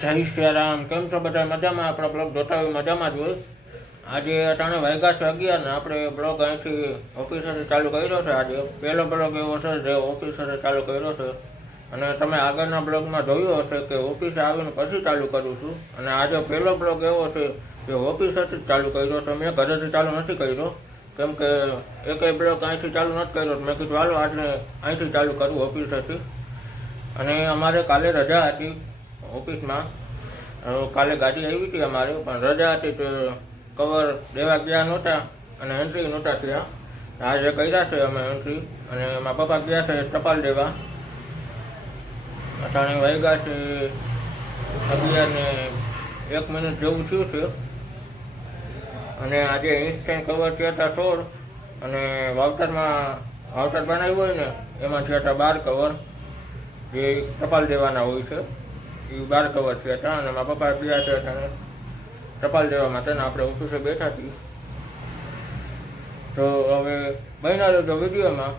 જય શ્રી રામ. કેમ છો બધા? મજામાં? આપણા બ્લોગ જોતા હોય મજામાં જ હોય. આજે અટાણે વાગ્યા છે 11 ને આપણે બ્લોગ અહીંથી ઓફિસરથી ચાલુ કર્યો છે. આજે પહેલો બ્લોગ એવો છે જે ઓફિસરે ચાલુ કર્યો છે. અને તમે આગળના બ્લોગમાં જોયું હશે કે ઓફિસે આવીને પછી ચાલુ કરું છું. અને આજે પહેલો બ્લોગ એવો છે જે ઓફિસેથી જ ચાલુ કર્યો છે. મેં ઘરેથી ચાલુ નથી કર્યો, કેમ કે એકેય બ્લોગ અહીંથી ચાલુ નથી કર્યો. મેં કીધું હાલો આજે અહીંથી ચાલુ કરવું ઓફિસેથી. અને અમારે કાલે રજા હતી ઓફિસમાં. કાલે ગાડી આવી હતી અમારે, પણ રજા હતી તો કવર દેવા ગયા નહોતા અને એન્ટ્રી નહોતા થયા. આજે કર્યા છે અમે એન્ટ્રી, અને એમાં પપ્પા ગયા છે ટપાલ દેવા. અટાણે વાગ્યા છે 11:01 જેવું થયું છે. અને આજે ઇન્સ્ટન્ટ કવર થયા હતા 16, અને વાઉચર બનાવ્યું હોય ને એમાં થયા હતા 12 કવર, જે ટપાલ દેવાના હોય છે. એ 12 કવર થયા હતા. અને મારા પપ્પા ગયા છે અને ટપાલ દેવા માટે ને આપણે ઓફિસે બેઠા છીએ. તો હવે બન્યા રહેજો વિડીયોમાં.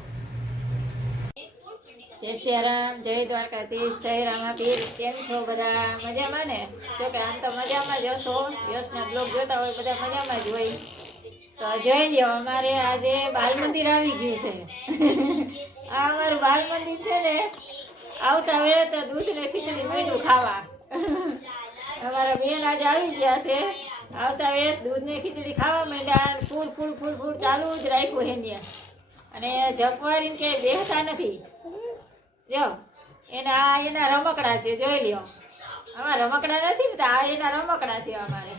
જય શ્રી રામ, જય દ્વારકાધીશ, જય રામાપીર. કેમ છો બધા? મજામાં ને? જો કે આમ તો મજામાં જ હશો. યશના બ્લોગ જોતા હોય બધા મજામાં જ હોય. તો જોઈ લ્યો, અમારે આજે બાલ મંદિર આવી ગયું છે. આ અમારું બાલ મંદિર છે ને, આવતા હવે તો દૂધ ને ખીચડી મીઠું ખાવા. અમારા બેન આજે આવી ગયા છે. આવતા હવે દૂધ ને ખીચડી ખાવા માંડ્યા. ફૂલ ફૂલ ફૂલ ફૂલ ચાલુ જ રાખ્યું હેન્યા. અને જપવારીને કે બેસતા નથી. જો એના રમકડા છે, જોઈ લ્યો. અમારા રમકડા નથી ને, આ એના રમકડા છે અમારે.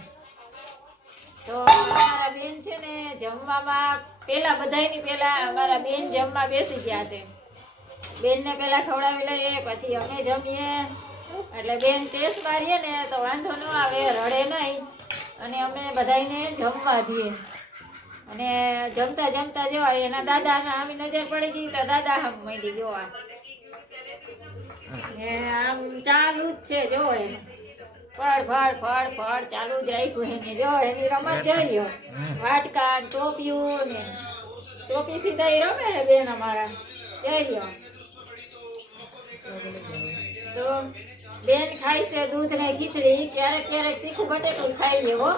તો અમારા બેન છે ને જમવામાં બધાની પહેલા અમારા બેન જમવા બેસી ગયા છે. બેનને પહેલા ખવડાવી લઈએ, પછી અમે જમીએ. એટલે બેન ટેસ્ટ મારીએ ને તો વાંધો ન આવે, રડે નહીં. અને અમે બધાને જમવા દઈએ. અને જમતા જમતા જોવા એના દાદાને આમી નજર પડી ગઈ તો દાદા હમ માંડી જોવા. આમ ચાલુ જ છે, જો એને ફળ ચાલુ જ રાખ્યું એને. જો એની રમત જોઈ લ્યો, વાટકા ટોપિયું ને ટોપીથી તો એ રમે છે બેન અમારા, જોઈ લ્યો. તો બેન ખાય છે દૂધ ને ખીચડી. ક્યારેક ક્યારેક તીખું બટેટું ખાઈ લેવો.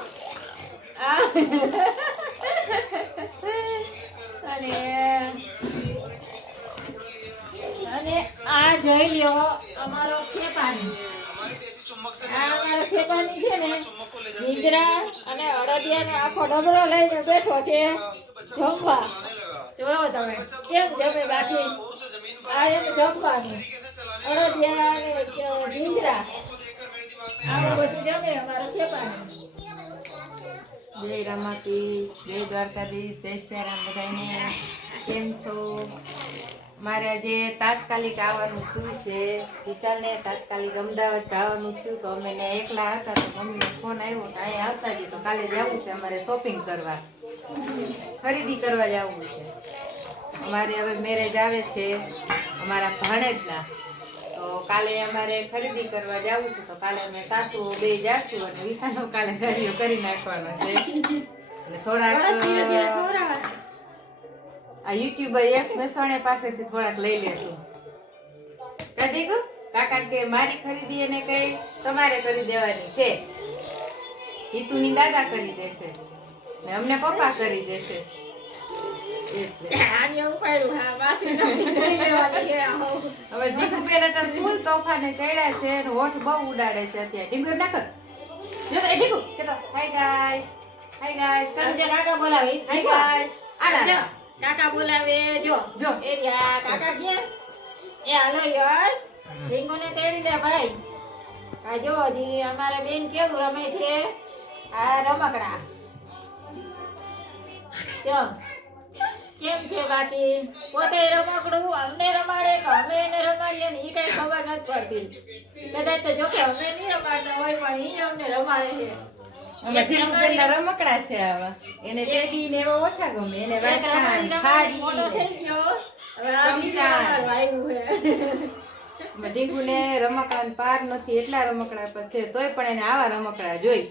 અને આ જોઈ લ્યો અમારો ખેપાની. આ અમારો ખેપાની છે ને જીંજરા અને અડદિયા ને આખો ડબરો લઈને બેઠો છે જમવા. જોવો તમે કેમ જમે. બાકી આ એમ જમવાનું અડદિયા અને જીંજરા આવું બધું જમે અમારો ખેપાની. જય રામાપીર, જય દ્વારકાધીશ, જય શ્રી રામ બધાને. કેમ છો? મારે આજે તાત્કાલિક આવવાનું થયું છે. વિશાલને તાત્કાલિક અમદાવાદ જવાનું થયું તો અમે એકલા હતા તો મમ્મીનો ફોન આવ્યો તો અહીંયા આવતા જ. તો કાલે જવું છે અમારે શોપિંગ કરવા, ખરીદી કરવા જવું છે. અમારે હવે મેરેજ આવે છે અમારા ભાણેજના, તો કાલે અમારે ખરીદી કરવા જવું છે. તો કાલે અમે સાસુ બે જાશું અને વિશાલનો કાલે ગાડીઓ કરી નાખવાનો છે. અને થોડાક આ યુટ્યુબર યશ મેસવાણી પાસેથી થોડાક લઈ લેશું. કાઢી કાકા કે મારી ખરીદી એને કઈ તમારે કરી દેવાની છે. હિતુની દાદા કરી દેશે ને અમને પપ્પા કરી દેશે. હવે ડીગુ બેન અત્યારે ફૂલ તોફાને ચડ્યા છે અને હોઠ બહુ ઉડાડે છે અત્યારે. ડીગુ ના કર જો તો એ ડીગુ કે તો હાય ગાઈસ ચાલો જે કાકા બોલાવે. હાય ગાઈસ આલા કાકા બોલાવે. જો એરિયા કાકા ગયા. એ હાલો યસ, રીંગોને તેડી લે ભાઈ. આ જો હજી અમારા બેન કેવું રમે છે આ રમકડા. જો કેમ છે. બાકી પોતે રમકડું અમને રમાડે કે અમે એને રમાડીએ ને એ કઈ ખબર નથી પડતી. કદાચ તો જોકે અમે નહીં રમાડતા હોય પણ એ અમને રમાડે છે. અમે ઢીંગુબેનના રમકડા છે આવા. એને ટેડી ને એવા ઓછા ગમે. એને વાટકા થાળી મોટો થઈ ગયો હવે આ ચમચા આવ્યું છે. અમે ઢીંગુને રમકડાને પાર નથી, એટલા રમકડા પર છે તોય પણ એને આવા રમકડા જોઈ.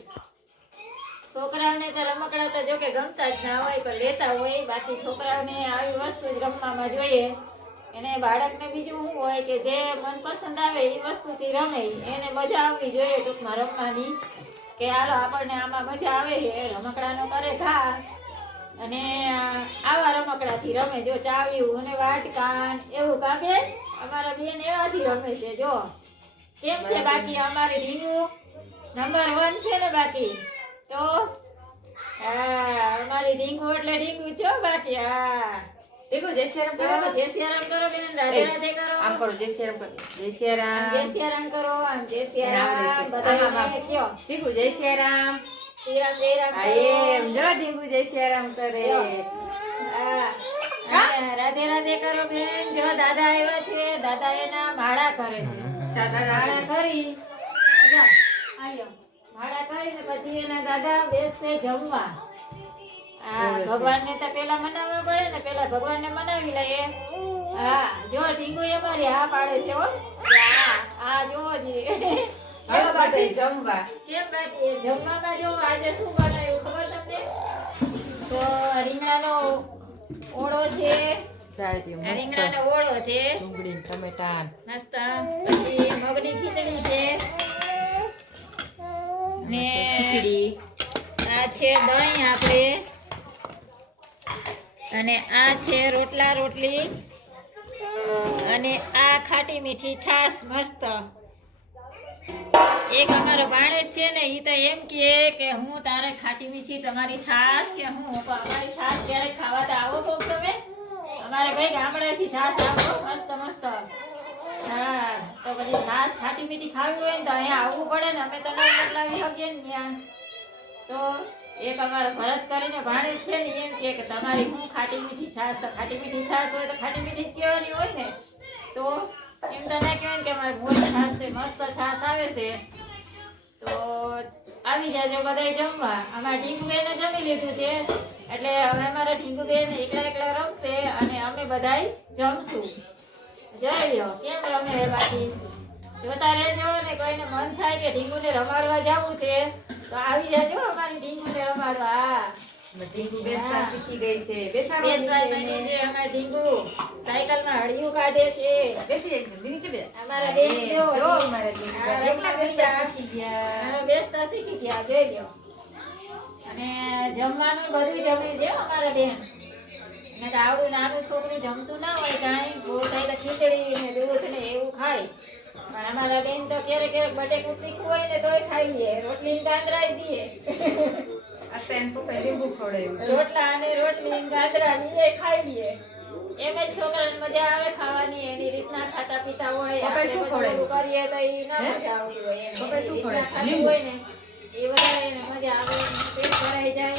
છોકરાઓને તો રમકડા તો જો કે ગમતા જ ના હોય પણ લેતા હોય. બાકી છોકરાઓને આવી વસ્તુ જ રમવામાં જોઈએ. એને બાળકને બીજું શું હોય કે જે મનપસંદ આવે એ વસ્તુથી રમે એને મજા આવવી જોઈએ ટૂંકમાં રમવાની કે હાલો આપણને આમાં મજા આવે છે રમકડાનો કરે ઘા અને આવા રમકડાથી રમે જો ચાવ્યું અને વાટકાન એવું કામે અમારા બેન એવાથી રમે છે જો કેમ છે બાકી અમારી ઢીંગુ નંબર 1 છે ને બાકી તો અમારી ઢીંગુ એટલે ઢીંગુ છો બાકી ઠીક જય શ્રી રામ કરો જય શ્રી રામ કરો બેન રાધે રાધે કરો આમ કરો જય શ્રી રામ કરો જય શ્રી રામ જય શ્રી રામ કરો આમ જય શ્રી રામ બધાને કયો ઠીક જય શ્રી રામ શ્રી રામ જય રામ આ એમ જો ઢીંગુ જય શ્રી રામ કરે રાધે રાધે કરો બેન જો દાદા આવ્યા છે દાદા એના માળા કરે છે દાદા માળા કરી આયો માળા કરીને પછી એના દાદા બેસશે જમવા ભગવાનને તો પેલા મનાવવા પડે ને પેલા ભગવાનને મનાવી લઈએ જો ઢીંગુ અમારી હા પાડે છે હો આ જોવો જી હાલો બાટે જમવા કેમ બાકી જમવામાં જો આજે શું બનાવ્યું ખબર તમને તો રીંગણાનો ઓળો છે રીંગણાનો ઓળો છે ડુંગળી ટમેટા મસ્ત પછી મગની ખીચડી છે ને ખીચડી આ છે દહીં આપણે અને આ છે રોટલા રોટલી અને આ ખાટી મીઠી છાશ મસ્ત એક અમારો ભાણેજ છે ને ઈ તો એમ કહે કે હું તારે ખાટી મીઠી તમારી છાશ કે હું અમારી છાશ ક્યારેક ખાવા તો આવો કોક તમે અમારે ભાઈ ગામડેથી છાશ આવો મસ્ત મસ્ત તો પછી છાશ ખાટી મીઠી ખાવી હોય ને તો અહીંયા આવવું પડે ને અમે તો ન મોકલાવી શકીએ ને ત્યાં તો એક અમારો ભરત કરીને ભાણેજ છે ને એમ કે તમારી હું ખાટી મીઠી છાશ તો ખાટી મીઠી છાશ હોય તો ખાટી મીઠી જ કહેવાની હોય ને તો એમ તો ના કહેવાય કે અમારે મોટી છાશ છે મસ્ત છાશ આવે છે તો આવી જાજો બધાય જમવા અમારા ઢીંગુબેને જમી લીધું છે એટલે હવે અમારા ઢીંગુબેન એકલા એકલા રમશે અને અમે બધાય જમશું જઈ લો કેમ રમે બાકી જોતા રહેજો ને કોઈને મન થાય કે ઢીંગુને રમાડવા જવું છે તો આવી જાજો અમારી ઢીંગુને રમાડવા ઢીંગુ બેસતા શીખી ગઈ છે બેસવા બેસવાની છે અમારી ઢીંગુ સાયકલમાં હળિયું કાઢે છે બેસી એકદમ નીચે બે અમારા બેન જો અમારા ઢીંગુ એકલા બેસતા શીખી ગયા બેસતા શીખી ગયા જોઈ લો અને જમવાનું બધું જમી છે અમારા બેન ને તો આવડું નાનું છોકરું જમતું ના હોય કાંઈ બહુ થાય તો ખીચડી ને દૂધ ને એવું ખાય પણ અમારા બેન તો ક્યારેક ક્યારેક બટેકું તીખું હોય ને તોય ખાઈ લે રોટલી ગાંદરાઈ દઈએ આ એમ પપ્પા લીંબુ ખવડાવ્યું રોટલા અને રોટલી ગાંદરા ની એ ખાઈ લે એમ જ છોકરાને મજા આવે ખાવાની એની રીતના ખાતા પીતા હોય પપ્પાએ શું ખવડાવ્યું? કરીએ તો એ ના મજા આવતી હોય એમ પપ્પાએ શું રીતના ખવડાવ્યું? ખાતું હોય ને એ વધારે એને મજા આવે પેટ ભરાઈ જાય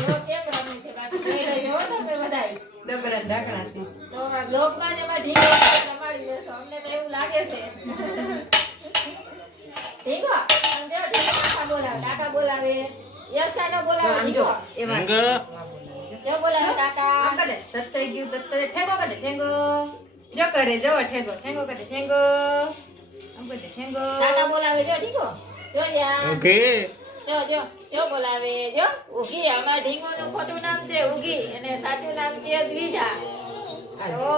જો કેમ રમે છે બાકી જોઈ લેજો હો તમે બધાય ડબરા ઢાકણાથી તો આ બ્લોગમાં જ એમાં ઢીંગો સંભાળી લેશો અમને તો એવું લાગે છે ઢીંગો સમજો ઢીંગો કાકા બોલાવે યસ કાકા બોલાવે સમજો ઢીંગો એમાં જો બોલાવે કાકા આમ કરે તત્તઈ ગયું તત્તઈ ઠેંગો કરે ઠેંગો જો કરે જો ઠેંગો કરે ઠેંગો આમ કરે ઠેંગો કાકા બોલાવે જો ઢીંગો જો યાર ઓકે જો બોલાવે જો ઉગી અમારા ઢીંગોનું ખોટું નામ છે ઉગી અને સાચું નામ છે દ્વિજા તો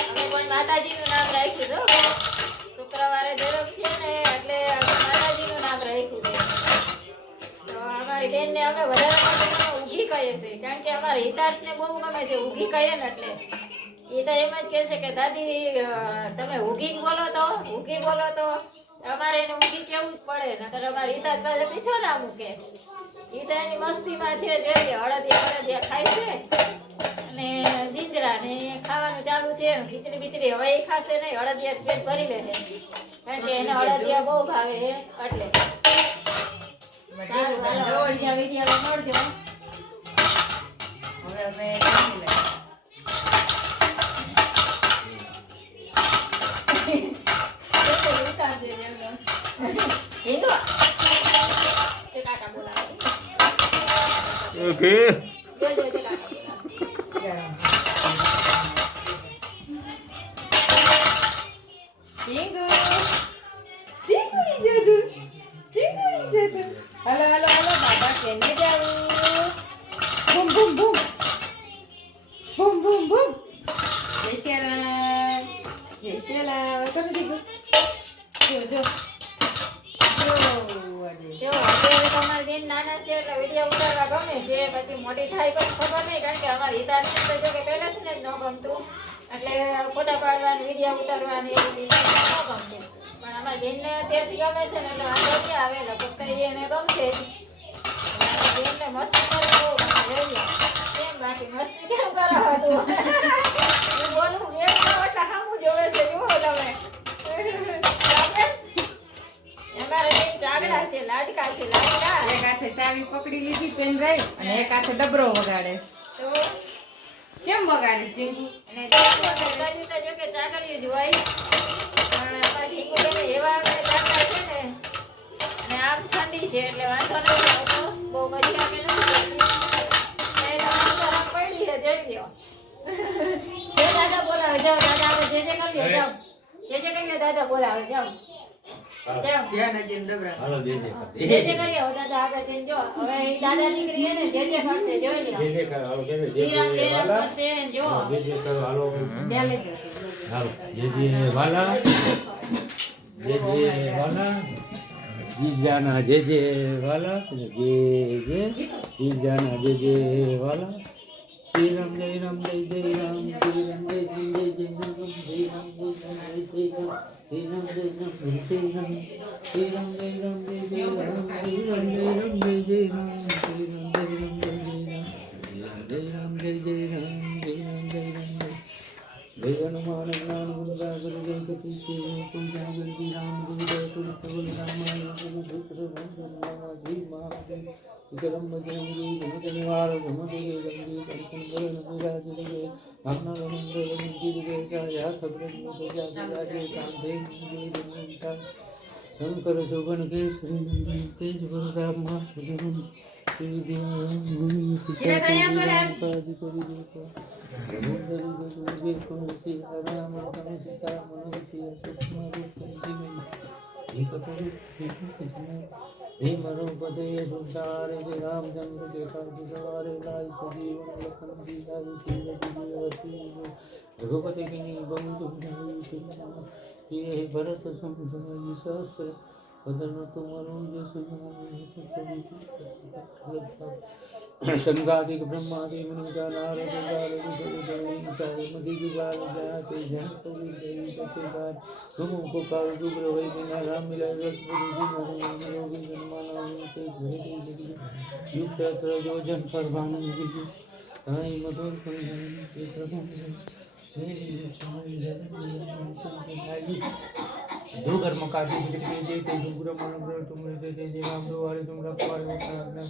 અમે પણ માતાજીનું નામ રાખ્યું છે શુક્રવારે જન્મ છે ને એટલે અમે માતાજીનું નામ રાખ્યું છે તો અમારી બેનને અમે વધારે ઉગી કહીએ છીએ કારણ કે અમારા હિતાર્થને બહુ ગમે છે ઉગી કહીએ ને એટલે એ તો એમ જ કહેશે કે દાદી તમે ઉગી બોલો તો અમારે એને ઊંઘી કેવું જ પડે નકર અમારે હિતાજ પાસે પીછો ના મૂકે ઈ તો એની મસ્તીમાં છે જે હળદિયા ખાય છે અને જીંજરા ને ખાવાનું ચાલુ છે ખીચડી બીચડી હવે એ ખાશે નહીં હળદિયા પેટ ભરી લે કારણ કે એને હળદિયા બહુ ભાવે એટલે સારું હાલો બીજા વિડીયોમાં મળજો હવે અમે જમી લઈએ ઓકે હાલો બાબા કેને જાવું બૂમ બૂમ બૂમ બૂમ બૂમ બૂમ જો જો અત્યારે તો અમારી બેન નાના છે એટલે વિડીયો ઉતારવા ગમે છે, પછી મોટી થાય પછી ખબર નહીં, કારણ કે અમારી હિતાને તો જો કે પહેલાથી જ ન ગમતું, એટલે ફોટા પાડવાની વિડીયો ઉતારવાની એવું બધું ન ગમતું, પણ અમારી બેનને અત્યારથી ગમે છે ને એટલે વાંધો નહીં આવે, લગભગ તો એને ગમશે જ. બેનને મસ્તી કરે બહુ ગમે, જોઈએ કેમ બાકી મસ્તી કેમ કરાવો તું? હું બોલું બેન તો એટલે સામું જોવે છે, જુઓ તમે. અમારે બેન ચાગડા છે, લાડકા છે, લાડકા. એક હાથે ચાવી પકડી લીધી પેનડ્રાઈવ અને એક હાથે ડબરો વગાડે. તો કેમ વગાડે ટીંકુ? અને ઢીંગુ તો ગજુ તો જો કે ચાકરીયું જ હોય, પણ અમારા ઢીંગુબેન એવા અમે ચાકરા છે ને, અને આમ ઠંડી છે એટલે વાંધો નથી આવતો, બહુ પછી અમે નથી કરતી. એને વાંધો પડી છે, જોઈ લ્યો. જે દાદા બોલાવે જાઓ, દાદા આપણે જે કરીએ જાઓ, જે કરીએ દાદા બોલાવે જાઓ. જાઓ. જ્યાં નજીક ડબરા. જે કરીએ હો દાદા આગળ જઈને જો. હવે ઈ દાદા દીકરી હે ને જે કરશે જોઈ લ્યો. શ્રીરામ જયરામ કરશે ને જો. ત્યાં લઈ ગયો. જીજાના જે વાલા જે જાના જે વાલા શ્રી રામ જય રામ જય જય રામ શ્રી રામ જય જય જય જય રામ શ્રી રામ જય રામ જય જય રામ શ્રી રામ જય રામ જય જય રામ શ્રી રામ જય રામ જય જય રામ શ્રી રામ જય રામ જય જય રામ શ્રી રામ જય રામ જય જય રામ જય રામ જય જય રામ જય રામ જય રામ જય હનુમાન જ્ઞાન ગુણ સાગર જય કપી છે પૂજા ગરી રામ જય કુલ કવલ રામાય ગુરુ પુત્ર રામ જી મહાદેવ વિક્રમ બજરંગ જી ધમક નિવાર ધમક જી ગંજી કંચન બરણ વિરાજ જી નામના મંદિર મંદિર જી યા ખબર પૂજા રાજે કાંધે જી ધમકા શંકર શોભન કેસરી નંદન તેજ પર રામ મહાદેવ શ્રી દેવ ગુરુ સીતા પાદી કરી દેતો रामचंद्र के सवारे लाई सजीवन लखन सीतारी रघुपति की बहुत ये भरत समुदाय सहस्र वदन तुमरुण संगादिक ब्रह्मादि मुनिजा नारद नारद सारे मधि जुगाल जाते जन कवि देवी सत्यदार तुम को काल जुगल वै बिना राम मिला रस बुद्धि मन रोगी जन्माना ते घरे जगी युग सहस्र योजन पर भानु विजु ताई मधुर संगम के प्रभु दो कर्म काटी बिगड़े देते जुगुर मन ब्रह तुम देते जे राम द्वारे तुम रखवारे उतारना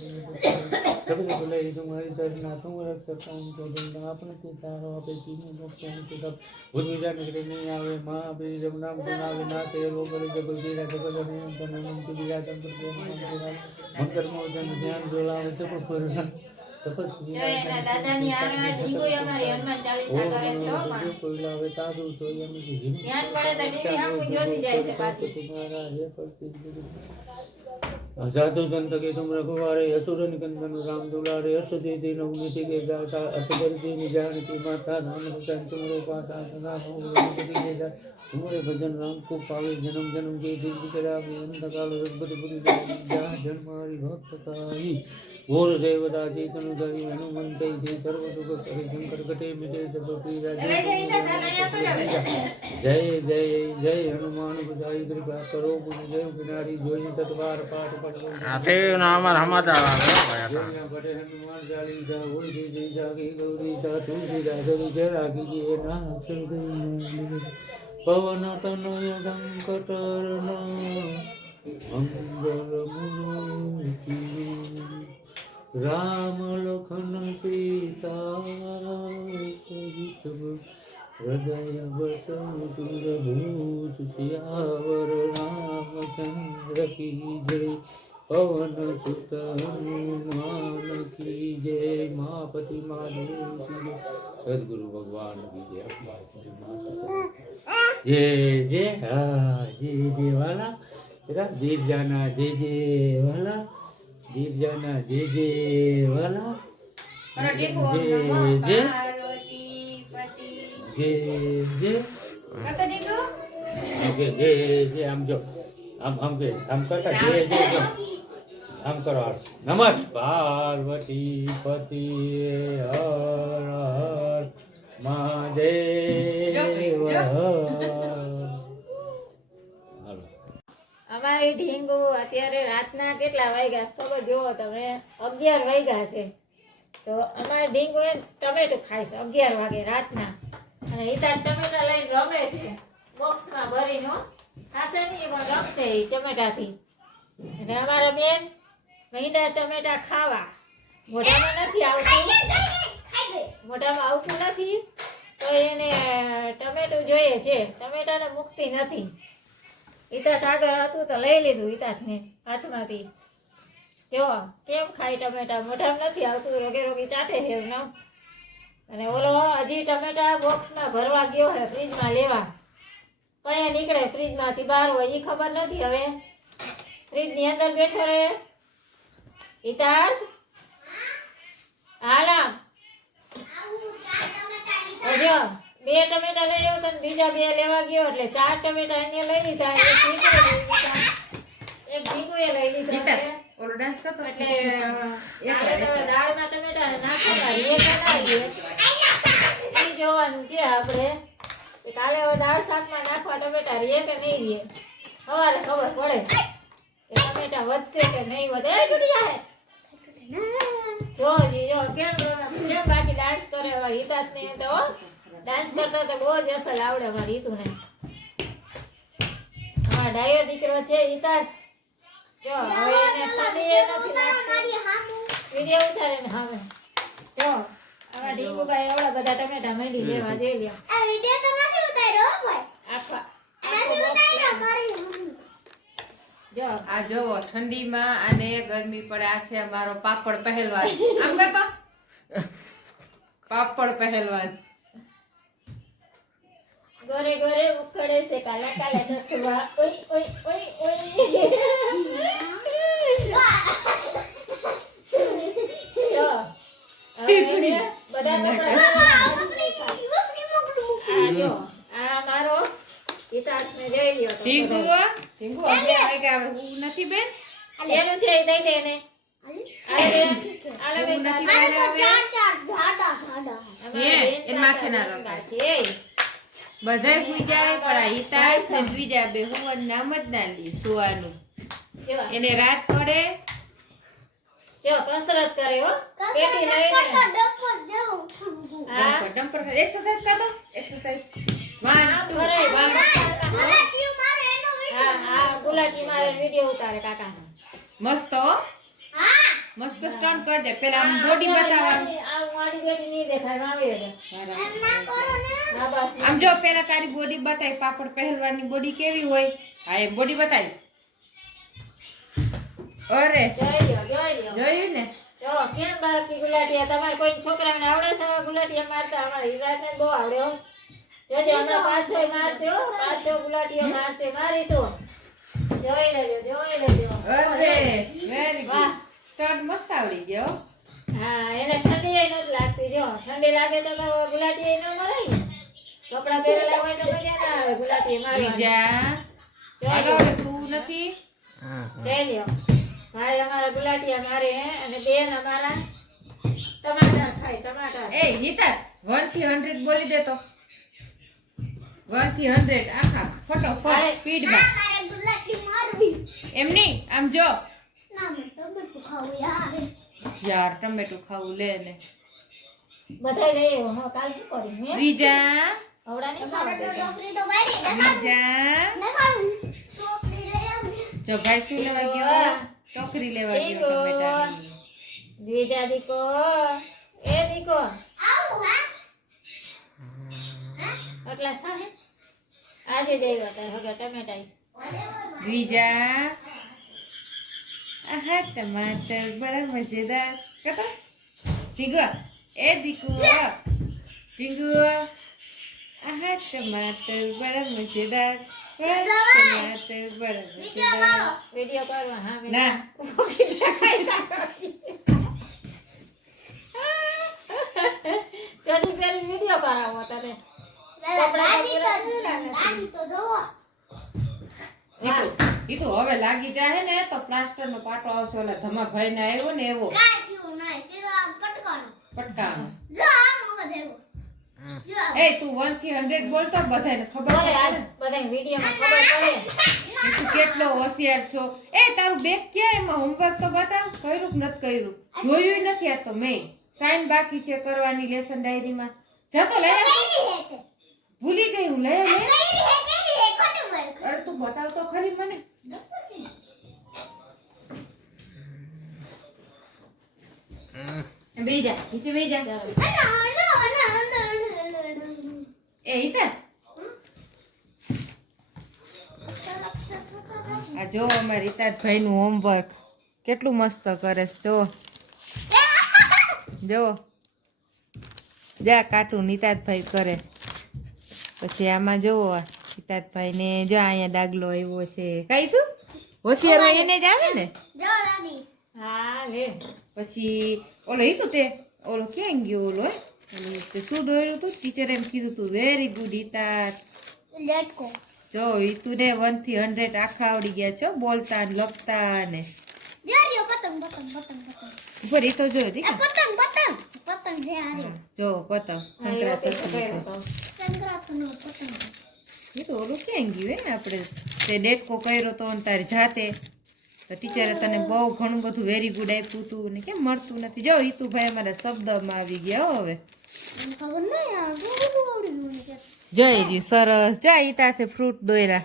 सब बोले तुम्हारी सरना तुम रक्षता तो दिन आपने ते तारो आपे तीनों मोक्षों के सब भूत विद्या निकले नहीं आवे मां अपने जब नाम सुनावे ना ते वो करे जब बेरा जगत ने तनम के विराज अंतर मंत्र मोजन ध्यान डोलावे सब पर तपस्वी જો એના દાદાની આરા ઢીંગુય અમારી હનુમાન ચાલીસા કરે છે હો, પણ कोई लावे तादू तो यम की ધ્યાન પડે તો ટીવી આખું જોતી જાય છે પાછી. तुम्हारा है साधु संत के तुम रघुवारे असुर निकंदन राम दुलारे अस दे नवनीति के दाता असबर दीन जान की माता राम भजन तुम पाता सदा हो रघुपति के दाता तुम्हारे भजन राम को पावे जन्म जन्म के दिन करावे अंत काल रघुपति पुरी जा जन्मारी भक्त ताई और देवता चेतन धरि हनुमंत से सर्व दुख करे शंकर कटे मिटे सब पीरा जय जय जय हनुमान बजाई कृपा करो गुण देव किनारी जोई सतवार पाठ पढ़ो આથી ના અમારા સમાચાર આવે હો ભાઈ આ बड़े हनुमान चालीसा बोल जय जागी गौरी सा तुलसी दासरी जरा कीजिए नाथ पवन तनय संकट हरण मंगल मूर्ति राम लखन सीता सहित हृदय बसव सुरभूत सियावर रामचंद्र की जय पवन सुत हनुमान की जय महापति महादेव की जय सदगुरु भगवान की जय जय हाँ जय वाला तेरा दीप जाना जय वाला दीप जाना जय वाला जय जय આમ કે જે આમ જો આમ કે આમ કરતા જે જો આમ કરો હાલ. નમઃ પાર્વતી પતિ હર હર મહાદેવ હાલો. અમારી ઢીંગુ અત્યારે રાતના કેટલા વાગ્યા છે ખબર જુઓ તમે 11 વાગ્યા છે તો અમારી ઢીંગુ એ ટમેટું ખાય છે 11 વાગે રાતના અને હિતા ટમેટા લઈને રમે છે બોક્સમાં ભરીને ખાશે નહીં પણ રમશે એ ટમેટાથી અને અમારા બેન મહિના ટમેટા ખાવા મોઢામાં નથી આવતું તો એને ટમેટું જોઈએ છે ટમેટાને મુકતી નથી હિતાત આગળ હતું તો લઈ લીધું હિતાતને હાથમાંથી જો કેમ ખાય ટમેટા મોઢામાં નથી આવતું રોગે રોગી ચાટે છે એમનો અને ઓલો હજી ટમેટા બોક્સમાં ભરવા ગયો હે ફ્રીજમાં લેવા કયા નીકળે ફ્રીજમાંથી બહાર હોય એ ખબર નથી હવે ફ્રીજની અંદર બેઠો રહે હિતાર્થ હાલા જો 2 ટમેટા લઈ આવ્યો તો બીજા 2 લેવા ગયો એટલે 4 ટમેટા એને લઈ લીધા એક ઢીંગુએ લઈ લીધા ઓલો ડાન્સ કરતો એટલે કાલે તો દાળમાં ટમેટા નાખવાના રે કે ના રે એ જોવાનું છે આપણે કે કાલે હવે દાળ શાકમાં નાખવા ટમેટા રે કે નહીં રે સવારે ખબર પડે કે ટમેટા વધશે કે નહીં વધે એ તૂટી જાય જો કેમ બાકી ડાન્સ કરે હવે હિતાત ને તો ડાન્સ કરતા તો બહુ જ અસલ આવડે મારી હિતુને અમારા ડાયો દીકરો છે હિતાત જો હવે એને ઠંડી નથી લાગતી વિડિયો ઉતારે ને હવે જો આવા ઢીંગુભાઈ એવડા બધા ટમેટા માંડી લેવા જઈ લ્યો આ વિડિયો તો નથી ઉતાર્યો ભાઈ આખા નથી ઉતાર્યો મારી જો આ જોવો ઠંડીમાં અને ગરમી પડે આ છે અમારો પાપડ પહેલવાન આમ કરતો પાપડ પહેલવાન ગોરે ગોરે ઉખડે છે કાલા કાલા ચશ્મા ઓય ઓય ઓય ઓય જો હવે બધા આ જો આ મારો હિતાર્થ ને જઈ લ્યો તો ઢીંગુ ઢીંગુ અમને આઈ કે આવે હું નથી બેન એનું છે દઈ દે એને આલે બેન નથી મારે તો બનાવે. ચાર ધાડા ધાડા હે, એન માથે ના રખાય. બધાય ભૂઈ જાય પણ આ હિતાર્થ ને દ્વિજા બે હું નામ જ ના લી સુવાનું એને રાત પડે જો કસરત કરે હો પેટી લઈને કરતો ડફર જેવું ખુંગું હા ડમ્પર એક્સરસાઇઝ કરો એક્સરસાઇઝ આમ કરે, આમ. ગુલાટીઓ મારે એનો હા હા ગુલાટી મારે વિડિયો ઉતારે કાકા મસ્ત હો હા મસ્ત સ્ટન્ટ કર દે પેલા આમ બોડી બતાવવા આ વાડી બેટી નહીં દેખાય આવે છે એમ ના કરો ને હા બસ આમ જો પેલા તારી બોડી બતાવી પાપડ પહેલવાનની બોડી કેવી હોય હા એ બોડી બતાવી અરે જોઈ લ્યો જોયું ને જો કેમ બાકી ગુલાટીયા તમારે કોઈ છોકરાને આવડે છે ગુલાટીયા મારતા અમારે હિરાતને બહુ આવડે હો જોજે હમણાં 5-6 મારશે હો 5-6 ગુલાટીયા મારશે મારી તો જોઈ લેજો અરે વેરી વાહ. ગુડ સ્ટન્ટ મસ્ત આવડી ગયો હા એને ઠંડી નથી લાગતી જો ઠંડી લાગે તો ગુલાટી ન મરાય ને કપડા પહેરેલા હોય તો મજા ના આવે ગુલાટી મારવાની બીજા હાલો હવે શું નથી જઈ લ્યો ભાઈ અમારા ગુલાટીયા મારે હે અને બેન અમારા ટમાટા ખાય ટમાટા એ હિતા 1 થી 100 બોલી દે તો 1 થી 100 આખા ફટોફટ સ્પીડમાં મારે ગુલાટી મારવી એમ નહીં આમ જો ના મેં ટમેટું ખાવું યાર યાર ટમેટું ખાવું લે ને બધાય લઈ આવ્યો હો કાલ શું કરી મેં બીજા હવડા નહીં ખાવા તો દેતા. ટોકરી તો વારી બીજા દેખાડું ટોકરી લઈ આવું જો ભાઈ શું લેવા ગયો ટોકરી લેવા ગયો ટમેટાની બીજા દીકો એ દીકો આવું હા એટલા થાય આજે જ આવ્યા હતા હગા ટમેટા બીજા આહા ટમાટર બડા મજેદાર કતો ઢીંગુ એ દીકુ ઢીંગુ આહા ટમાટર બડા મજેદાર ટમાટર બડા મજેદાર વિડિયો કરવા હા મેં ના ચડી પહેરી વિડિયો કરાવો તને દાદી તો જોવો ઈ તો હવે લાગી જાય ને તો પ્લાસ્ટર નો પાટો આવશે ઓલા ધમાભાઈ ને આવ્યો ને એવો કાંઈ થયું નહીં, સીધો આમ પટકાનો. પટકાનો. જો આમ મગજ આવ્યો. જો આમ. એ તું 1 થી 100 બોલતો બધાને ખબર બોલે આજ પડે બધાય વિડીયોમાં ખબર પડે કે તું કેટલો હોશિયાર છો. એ તારું બેગ ક્યાં એમાં હોમવર્ક તો બતાવ કર્યું કે નથી કર્યું જોયું નથી આ તો મેં સાઈન બાકી છે કરવાની લેસન ડાયરીમાં જા તો લઈ આવ. કઈ રીતે? ભૂલી ગઈ હું લઈ આવ લે. કઈ રીતે? ખોટું બોલ. અરે તું બતાવ તો ખરી મને. બેહી જા નીચે બેહી જા. એ હિતા આ જો અમારા હિતાજભાઈ નું હોમવર્ક કેટલું મસ્ત કરે છે જો જો જા કાર્ટૂન હિતાજભાઈ કરે પછી આમાં જોવો હિતાજભાઈ ને જો અહીંયા ડાગલો આવ્યો છે કઈ તું હોશિયાર હોય એને જ આવે ને. જો દાદી. હા લે પછી ઓલો હિતું તે ઓલો ક્યાં ગયો ઓલો ઓલું તે શું દોર્યું તું ટીચરે એમ કીધું તું વેરી ગુડ હિતાજ. Let go. જો હિતુ ને 1 થી 100 આખા આવડી ગયા છો બોલતા ને લખતા ને જો રહ્યો પતંગ પતંગ પતંગ પતંગ. ઉપર ઈ તો જો આ દીકા પતંગ પતંગ પતંગ છે આ રહ્યો. જો પતંગ હા, એ સંક્રાંત ઓફિસે કર્યો તો. સંક્રાંતનો પતંગ. એ તો ઓલું ક્યાં ગયું હે આપણે તે ડેટકો કર્યો તો ને તારી જાતે તો ટીચરે તને બહુ ઘણું બધું વેરી ગુડ આપ્યું તું ને કેમ મળતું નથી. જો હિતુભાઈ અમારા શબ્દમાં આવી ગયા હો હવે મને ખબર નહીં આ શું આવડી મને કે જઈ રહ્યું સરસ જો હિતાથે ફ્રૂટ દોર્યા.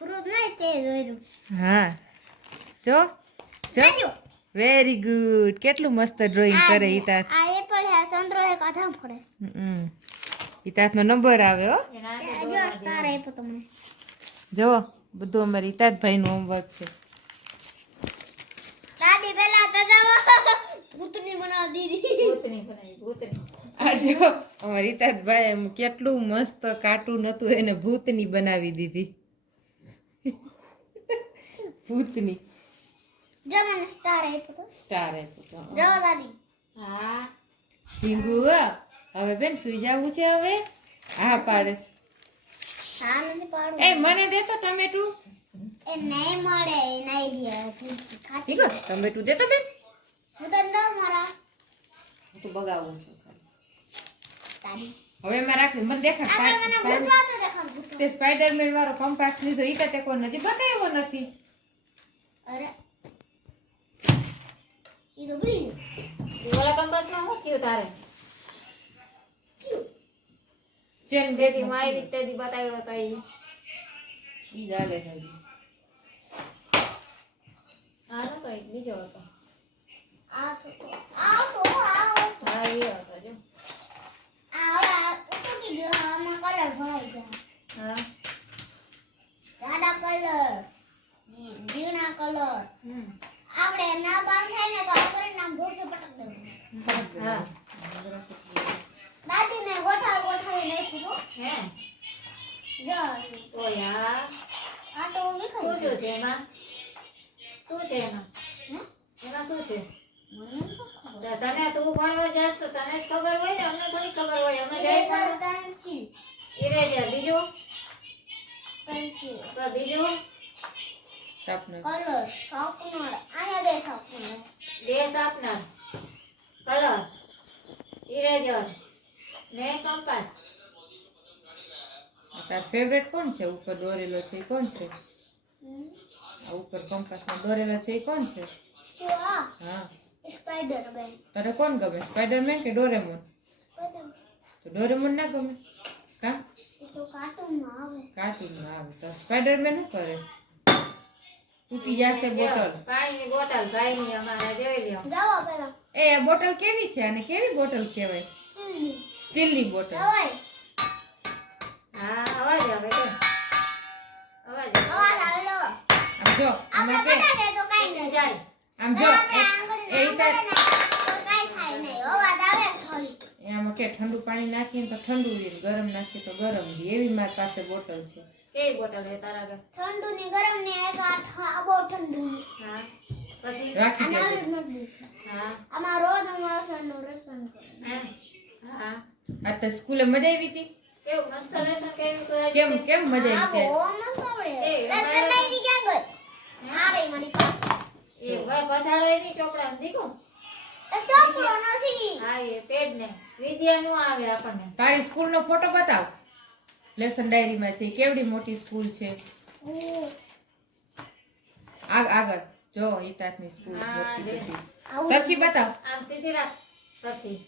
ફ્રૂટ નહીં તે દોર્યું. હા જો જો વેરી ગુડ કેટલું મસ્ત ડ્રોઈંગ કરે હિતાથ. આ એપલ હે સંતરો હે કાઢા પડે. હિતાથનો નંબર આવે હો. એના હાથે જો સ્ટાર આપ્યો તમને. જો બધું અમારે હિતાથભાઈનું હોમવર્ક છે. દાદી પહેલા તો જાવ ભૂતની બનાવી દીધી. ભૂતની બનાવી ભૂતની. આ જો અમારા હિતાથભાઈ એમ કેટલું મસ્ત કાર્ટૂન હતું એને ભૂતની બનાવી દીધી. ભૂતની જો મને સ્ટાર આપ્યો તો. સ્ટાર આપ્યો જો દાદી. હા ઢીંગુ હવે બેન સુઈ જવું છે હવે. હા પાડે છે. હા નથી પાડું. એ મને દે તો ટમેટું. એ નહીં મળે એ નહીં દે ખાતી. ઠીક હો ટમેટું દે તો બેન. હું તને દઉં મારા હું તો બગાવું છું દાદી. હવે એમાં રાખી મને દેખાડ આગળ મને ભૂતવા તો દેખાડ ભૂતવા. તે સ્પાઈડરમેન વાળો કંપાસ લીધો ઈ તો તે કોઈ નથી બતાવ્યો નથી. અરે ઈ તો ભૂલી ગયો. ઓલા કંપાસમાં શું થયું તારે ચેન તેથી મારી રીતે દી બતાવ્યો તો ઈ ચાલે છે આ નતો એક બીજો હતો આ તો આ તો હા એ હતો જો આ ઉતરી ગયો આમાં કલર ભરાઈ ગયા. હા રાડા કલર ઝીણા કલર હમ આપણે ના બાંધ થાય ને તો આપણે નામ ઘોડે પટક દેવું. હા દાદી મેં ગોઠાવી નાખ્યું તો હે જો તો યાર આ તો શું વિખાઈ શું છે એમાં શું છે એમાં હે? એમાં શું છે મને તો ખબર. તો તને તું ભણવા જાસ તો તને જ ખબર હોય ને અમને થોડી ખબર હોય અમે ઇરેઝર જાય પેન્સિલ ઇરેઝર બીજું પેન્સિલ તો બીજું સાપનો કલર શાર્પનર આયા બે શાર્પનર બે શાર્પનર કલર ઇરેઝર ને કંપાસ તાર ફેવરેટ કોણ છે ઉપર દોરેલો છે ઈ કોણ છે આ ઉપર કંપાસમાં દોરેલો છે ઈ કોણ છે તો આ હા સ્પાઈડરમેન તને કોણ ગમે સ્પાઈડરમેન કે ડોરેમોન સ્પાઈડર તો ડોરેમોન ના ગમે કા એ તો કાર્ટૂનમાં આવે કાર્ટૂનમાં આવે તો સ્પાઈડરમેન શું કરે તૂટી જશે બોટલ પાણીની બોટલ ભાઈની અમારે જોઈ લ્યો જાવો પેલા એ આ બોટલ કેવી છે અને કેવી બોટલ કહેવાય સ્ટીલની બોટલ દવાઈ હા અવાજ આવે કે અવાજ આવે અવાજ આવેલો આમ જો આપણે આમાં કે બતાવે તો કાઈ નહીં જાય આમ જો આપણે આંગળી એ રીતે તો કાઈ થાય નહીં અવાજ આવે ખાલી એ આમાં કે ઠંડુ પાણી નાખીને તો ઠંડુ રહે ગરમ નાખીએ તો ગરમ રહે એવી મારી પાસે બોટલ છે કેવી બોટલ છે તારા આગળ ઠંડુ ની ગરમ ને એક આ બહુ ઠંડુ હા પછી રાખી આના દેજો નથી હા આમાં રોજ અમારું રસન કરે હે? હા આ તો સ્કૂલે મજા આવી હતી કેવું મસ્ત લેસન કેવું કરે કેમ કેમ મજા આ આવી બહુ મસ્ત આવડે એ, લેસન નહીં પછાડે નહીં ચોપડામાં દીકો એ ચોપડો નથી. હા એ પેડ ને વિદ્યા નું આવે આપણને તારી સ્કૂલનો ફોટો બતાવ લેસન ડાયરીમાં છે કેવડી મોટી સ્કૂલ છે આગળ જો ઈતાની સ્કૂલ હા, મોટી દે. બધી. સરખી બતાવ આમ સીધી રાખ સરખી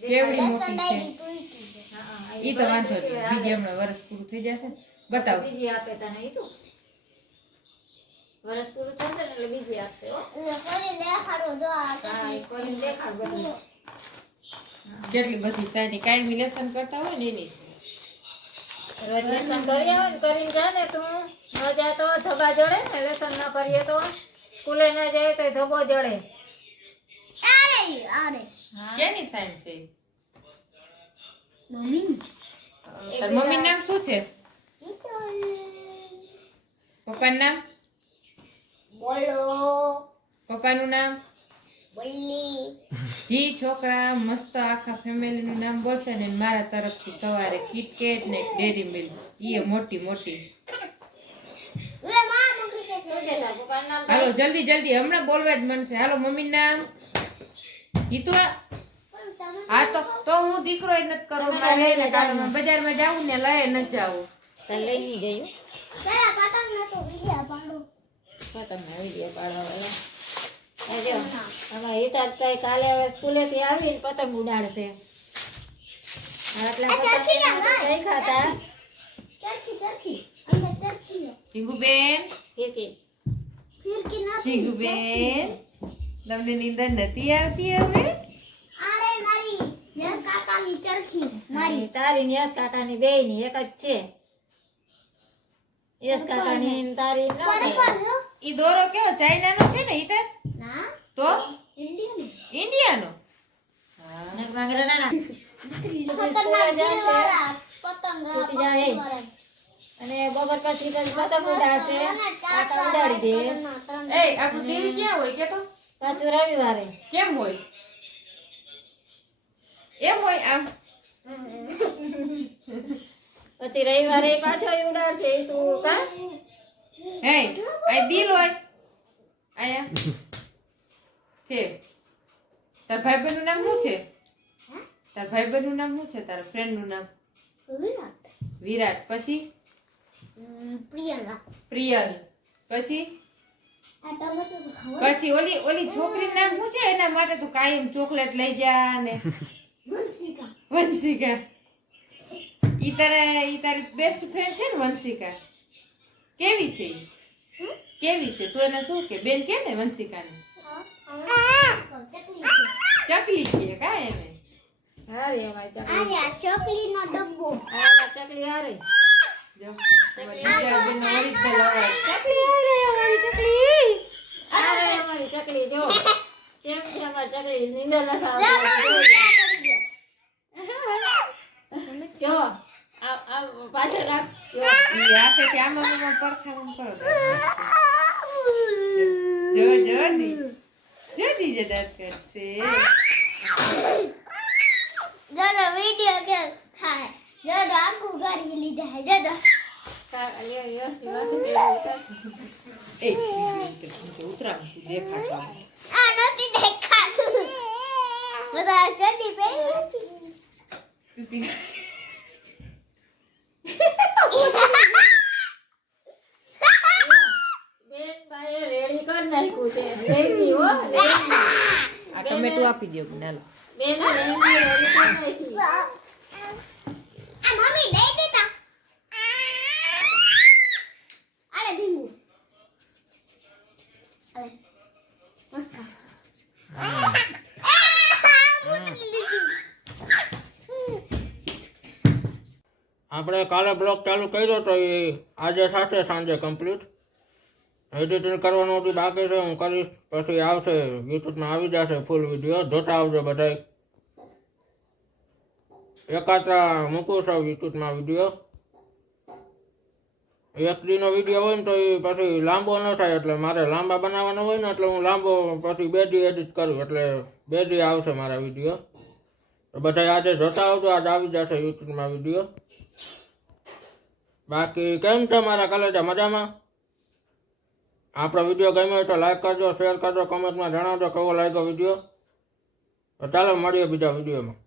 કેવડી લેસન મોટી ડાયરી છે તૂટી છે. હા, ઈ તો વાંધો નહીં બીજી હમણાં વર્ષ પૂરું થઈ જશે ને. બતાવ બીજી આપે તને ઈ તો વર્ષ પૂરું થશે ને એટલે બીજી આપશે હો એટલે ફરી દેખાડો જો આ હા કેટલી એ કરીને દેખાડ બધું કેટલી બધી સાઈડ કાયમી લેસન કરતા હોય ને એની લેસન કરી આવે ને કરીને જા ને તું ન જા તો ધબા જડે ને લેસન ન કરીએ તો સ્કૂલે ન જાય તો ધબો જડે આરે આરે હા કેની સાઈન છે મમ્મી તાર મમ્મી નામ શું છે ઈ તો પપ્પાનું નામ બોલો પપ્પાનું નામ બોલી જી છોકરા મસ્ત આખા ફેમિલી નું નામ બોલશે ને મારા તરફથી સવારે કિટકેટ ને ડેરી મિલ્ક ઈ મોટી મોટી લે માં મોકલી છે શું છે તાર પપ્પાનું નામ હાલો જલ્દી જલ્દી હમણાં બોલવા જ મનશે હાલો મમ્મી નામ ઈ તો પણ તમે હા તો હું દીકરો જ નથી કરો મારે લઈને જવાનું બજારમાં જાવું ને લઈ નથી જાવું તાર લઈ નહીં ગયું પેલા પતંગ ને તો વિડિયા પાડો તમને વિડીયો પાડવા જો આમાં હિતાર્થ કઈ કાલે હવે સ્કૂલેથી આવીને પતંગ ઉડાડશે આટલા પતંગ કઈ ખાતા ચરખી ચરખી અંદર ચરખી છે. ટીંગુબેન ફીરકી ફિરકી નથી ટીંગુબેન તમને નીંદર નથી આવતી હવે આરે મારી યસ કાકાની ચરખી મારી તારી ને યશ કાકાની બેય ની એક જ છે યશ કાકાની ને તારી ન પર હોય. પર હો ઈ દોરો કેવો ચાઇનાનો છે ને ઈ તો ના તો ઇન્ડિયન ઇન્ડિયાનો ને માંગરા ના ના. ખતરનાક દિલવાળા પતંગ તૂટી જાય. વાળા. અને બપોર પછી તો પતંગ ઉડાડશે અને ચાર કાકા ઉડાડી દે ત્રણ ત્રણ એ આપણું દિલ ક્યાં હોય કે તો પાછું રવિવારે કેમ હોય એમ હોય આમ પછી રવિવારે પાછો ઉડાડશે એ તું કા હે આ દિલ હોય આયા કે તાર ભાઈબંધનું નામ શું છે તાર ભાઈબંધનું નામ શું છે તારા ફ્રેન્ડનું નામ વિરાટ વિરાટ પછી પ્રિયંકા પ્રિયલ પછી આ ટમેટો તો ખબર પછી ઓલી છોકરીનું નામ શું છે એના માટે તું કાયમ ચોકલેટ લઈ જા ને વંશિકા વંશિકા ઈ તારી બેસ્ટ ફ્રેન્ડ છે ને વંશિકા કેવી છે ઈ? કેવી છે તું એને શું કે બેન કે ને વંશિકાને કેટલી છે ચકલી છે કા એને હારે અમારી ચકલી આરે આ ચોકલીનો ડબ્બો અમારી ચકલી હારે જો બીજા બેનનો ઓરિજિનલ અવાજ ચકલી હારે અમારી ચકલી હારે અમારી ચકલી જો કેમ છે અમારી ચકલી નીંદર નથી આવતી જો આ પાછળ રાખ જો ઈ હાથેથી આમાં પરખામ કરો જો દી જે દાંત કરશે દાદા વિડિયો કે થાય દાદા આખું ગાડી લીધા હે દાદા લ્યો યસની માથું ચડ્યું એ ઉતરામ તું દેખાતો આ નથી દેખાતું દાદા ચડી પે બેન ભાઈએ રેડી કર નાખ્યું છે રેડી હો રેડી. આ ટમેટું આપી દો નાલો બેન રેડી કર નાખી આ મમ્મી દઈ દીધા આલે ભીંગુ આલે મસ્ત આપણે કાલે બ્લોગ ચાલુ કર્યો તો એ આજે સાથે સાંજે કમ્પ્લીટ એડિટિંગ કરવાનું હતું બાકી છે હું કરીશ પછી આવશે યુટ્યુબમાં આવી જશે ફૂલ વિડીયો જોતા આવજો બધા એકાત્રા મૂકું છું યુટ્યુબમાં વિડીયો એક દીનો વિડીયો હોય ને તો એ પછી લાંબો ન થાય એટલે મારે લાંબા બનાવવાનો હોય ને એટલે હું લાંબો પછી 2 દી એડિટ કરું એટલે 2 દી આવશે મારા વિડીયો તો બધા આજે જોતા આવજો આજે આવી જશે યુટ્યુબમાં વિડીયો બાકી કેમ છે મારા કલેજા મજામાં આપણો વિડીયો ગમ્યો હોય તો લાઈક કરજો, શેર કરજો, કમેન્ટમાં જણાવજો કેવો લાગ્યો વિડીયો. તો ચાલો મળીએ બીજા વિડીયોમાં.